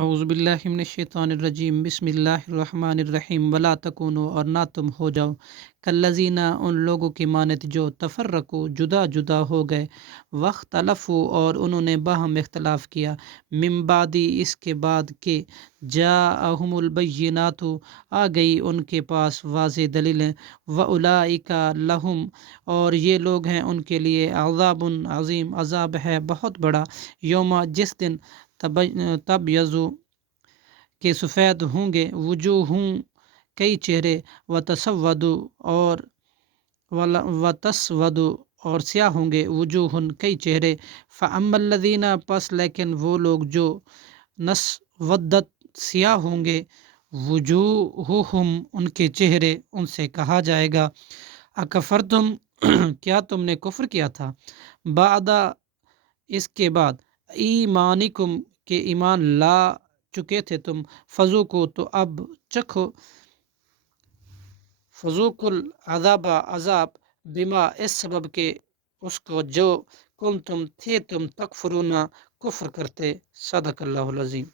اعوذ باللہ من الشیطان الرجیم، بسم اللہ الرحمن الرحیم۔ ولا تکونوا، اور نہ تم ہو جاؤ، کالذین، ان لوگوں کی مانت جو تفرقوا، جدا جدا ہو گئے، واختلفوا، اور انہوں نے باہم اختلاف کیا، من بعد، اس کے بعد کہ جاءہم البینات، آ گئی ان کے پاس واضح دلیلیں، واولئک لہم، اور یہ لوگ ہیں ان کے لیے، عذاب عظیم، عذاب ہے بہت بڑا، یوم، جس دن، تبیض، کے سفید ہوں گے، وجوہ، کئی چہرے، وتسود، اور وتسود، اور سیاہ ہوں گے، وجوہ، کئی چہرے، فاما الذین، پس لیکن وہ لوگ جو، نسودت، سیاہ ہوں گے، وجوہہم، ان کے چہرے، ان سے کہا جائے گا، اکفرتم، کیا تم نے کفر کیا تھا، بعد، اس کے بعد، ایمانکم، کے ایمان لا چکے تھے تم، فذوقوا، تو اب چکھو، فذوقوا العذاب، عذاب، بما، اس سبب کے، اس کو جو، کنتم، تھے تم، تکفرون، کفر کرتے، صدق اللہ العظیم۔